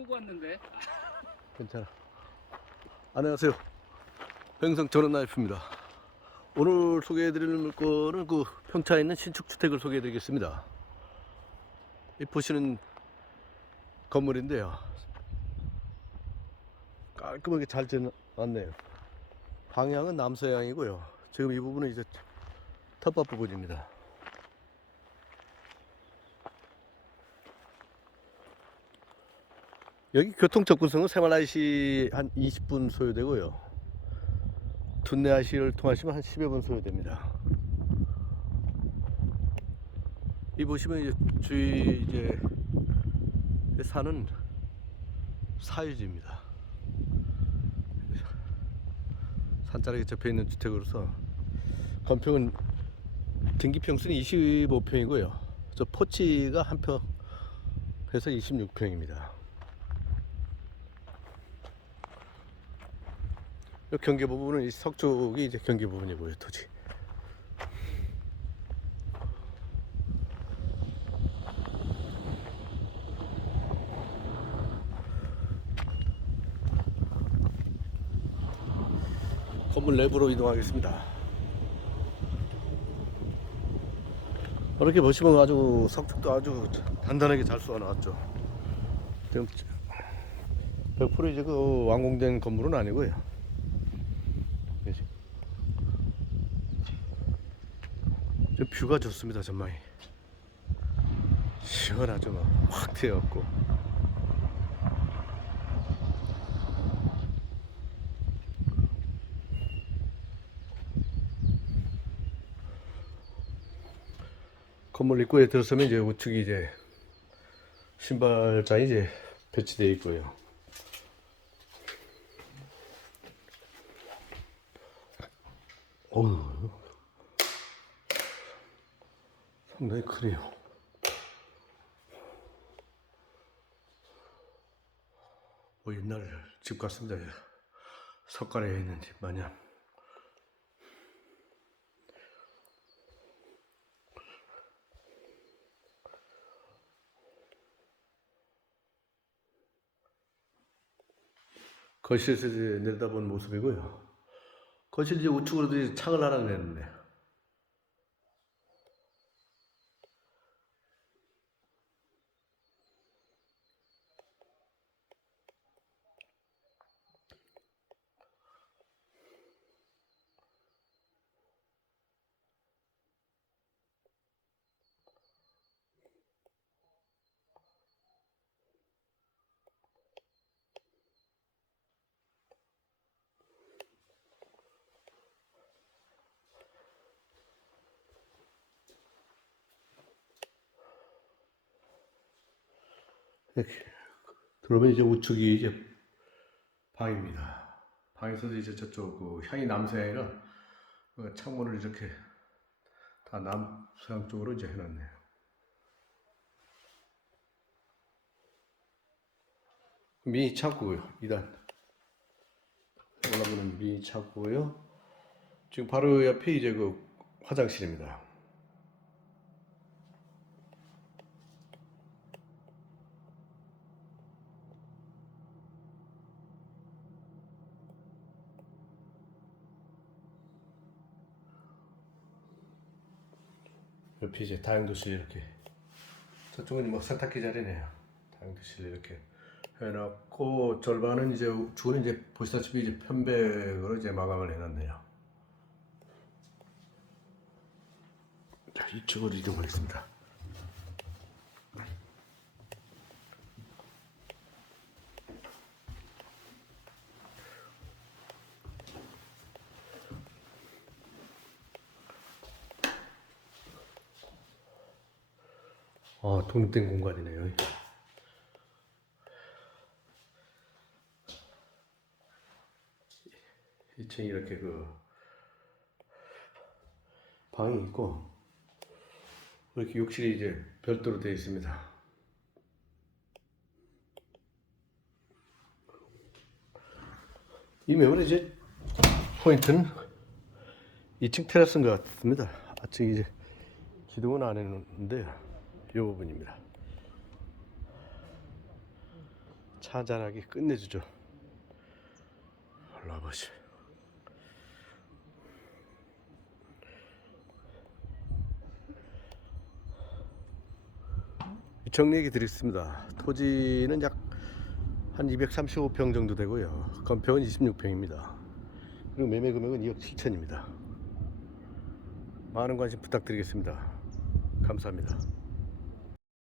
끄고 왔는데. 괜찮아. 안녕하세요. 행성 전원 나이프입니다. 오늘 소개해드릴 물건은 그 평차에 있는 신축 주택을 소개해드리겠습니다. 이 보시는 건물인데요. 깔끔하게 잘 지어놨네요. 방향은 남서향이고요. 지금 이 부분은 이제 텃밭 부분입니다. 여기 교통 접근성은 IC 한 20분 소요되고요. 둔내 IC를 통하시면 한 10여 분 소요됩니다. 이 보시면 이제 주위 이제 산은 사유지입니다. 산자락에 접해 있는 주택으로서 건평은 등기평수는 25평이고요. 저 포치가 한 평 해서 26평입니다. 이 경계 부분은 이 석쪽이 이제 경계 부분이고요, 토지. 건물 내부로 이동하겠습니다. 이렇게 보시면 아주 석축도 아주 단단하게 잘 쏘아 나왔죠. 지금 100% 이제 그 완공된 건물은 아니고요. 그지? 저 뷰가 좋습니다 전망이 시원하죠 막확 트여갖고. 건물 입구에 들어서면 이제 우측이 이제 신발장이 이제 배치되어 있고요. 어우 상당히 크네요. 뭐 옛날 집 같습니다. 석가래에 있는 집 마냥. 거실에서 이제 내려다본 모습이고요. 거실 이제 우측으로도 이제 창을 하나 내는 데. 이렇게 들어오면 이제 우측이 이제 방입니다. 방에서도 이제 저쪽 그 향이 남서향이라 그 창문을 이렇게 다 남서향 쪽으로 이제 해놨네요. 미니 창고고요. 2단 올라가는 미니 창고고요. 지금 바로 옆에 이제 그 화장실입니다. 옆에 이제 다용도실 이렇게 저쪽은 뭐 세탁기 자리네요. 다용도실 이렇게 해놨고 절반은 이제 주는 이제 보시다시피 이제 편백으로 이제 마감을 해놨네요. 자 이쪽으로 이동하겠습니다. 아, 독립된 공간이네요. 이층 이렇게 그 방이 있고 이렇게 욕실이 이제 별도로 되어 있습니다. 이 매물의 포인트는 2층 테라스인 것 같습니다. 아직 이제 기둥은 안 해놓는데 이 부분입니다. 잔잔하게 끝내주죠. 올라보시. 정리해 드리겠습니다. 토지는 약 한 235평 정도 되고요. 건평은 26평입니다. 그리고 매매 금액은 2억 7천입니다. 많은 관심 부탁드리겠습니다. 감사합니다.